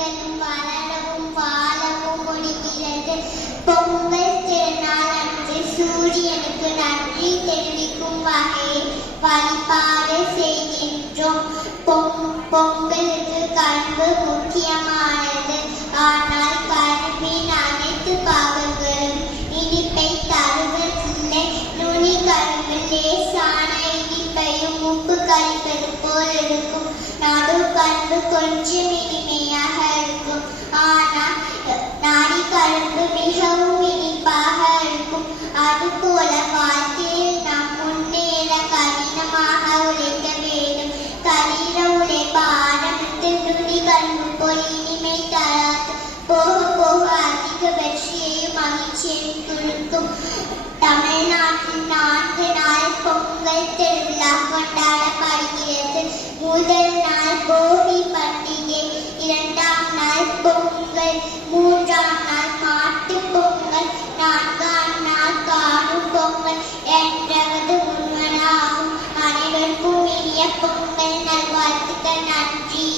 பயிர்களும் வளரவும் வாழவும் முடிகிறது. பொங்கல் திருநாள் அன்று சூரியனுக்கு நன்றி தெரிவிக்கும் வகையில் வழிபாடு செய்கின்றோம். பொங்கலுக்கு கரும்பு முக்கியமானது. ஆனால் கரும்பின் அனைத்து பாகங்களும் இனிப்பை தருவதில்லை. நுனி கரும்பு லேசான இனிப்பையும் உப்பு கரிப்பது போல் இருக்கும். நடு கரும்பு கொஞ்சம் இனிமையாக இருக்கும். ஆனால் நாடி கரும்பு மிகவும் இனிப்பாக இருக்கும். அதுபோல வாழ்க்கையில் நாம் முன்னேற கடினமாக உழைக்க வேண்டும். கடின உழைப்பு ஆரம்பத்தில் நுனி கரும்பு போல் இனிமை தராது. போக போக அதிக வெற்றியையும் மகிழ்ச்சியையும் கொடுக்கும். தமிழ்நாட்டில் 4 நாள் பொங்கல் திருவிழா கொண்டாடப்படுகிறது. முதல் நாள் போகி பண்டிகை, 2ஆம் நாள் பொங்கல், 3ஆம் நாள் மாட்டு பொங்கல், 4ஆம் நாள் காணும் பொங்கல் என்றது உண்மையாகும். அனைவருக்கும் இனிய பொங்கல் நல்வாழ்த்துக்கள். நன்றி.